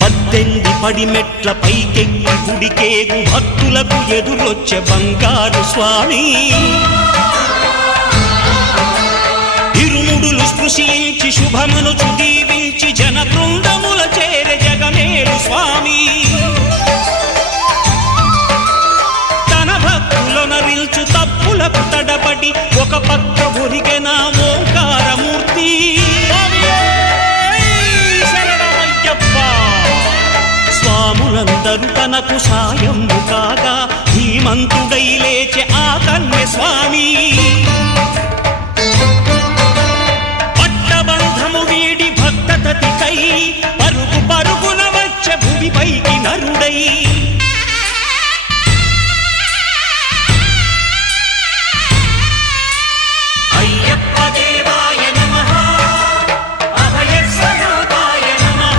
18 పడిమెట్ల పైకెక్కి గుడికేగు భక్తులకు ఎదురొచ్చే బంగారు స్వామి ఇరుముడులు స్పృశించి శుభమనుచు దీవించి జన బృందముల చేరే జగమేలు స్వామి తన భక్తులనరిల్చు తప్పులకు తడబడి ఒక పక్క ఒరిగెన ఓంకారమూర్తి స్వాములందరూ తనకు సాయము కాగా ధీమంతుడై లేచే ఆ కన్య స్వామి పట్టబంధము వీడి భక్తతతికై